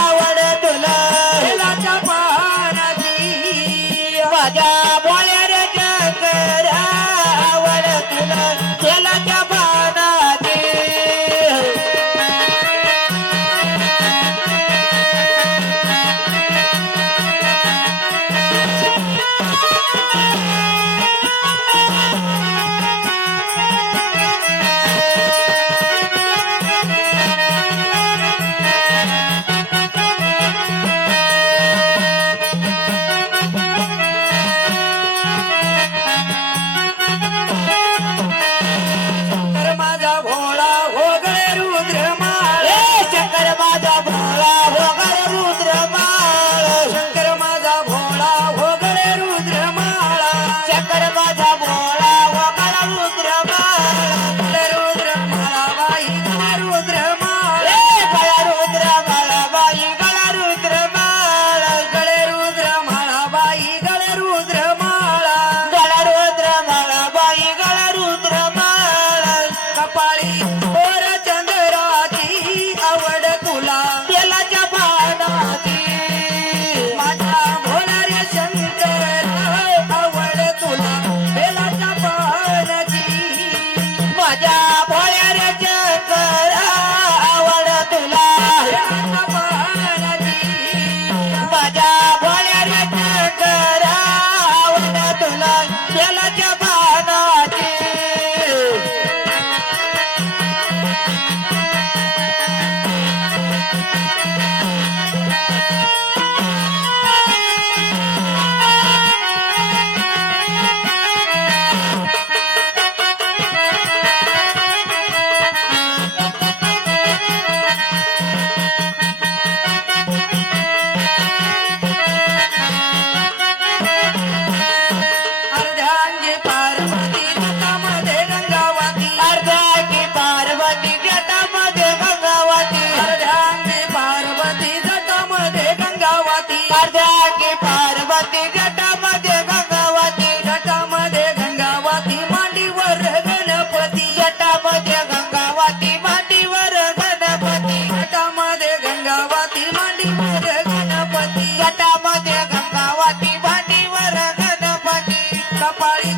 आवड तुला. पाण्याची वाजा la गंगावाती पार्वती जटामध्ये गंगावाती जटामध्ये गंगावाती मांडीवर गणपती जटामध्ये गंगावाती मांडीवर गणपती जटामध्ये गंगावाती मांडीवर गणपती जटामध्ये गंगावाती मांडीवर गणपती. कपाळी